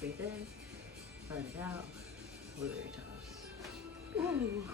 Breathe in, let it out, blueberry toast. Ooh.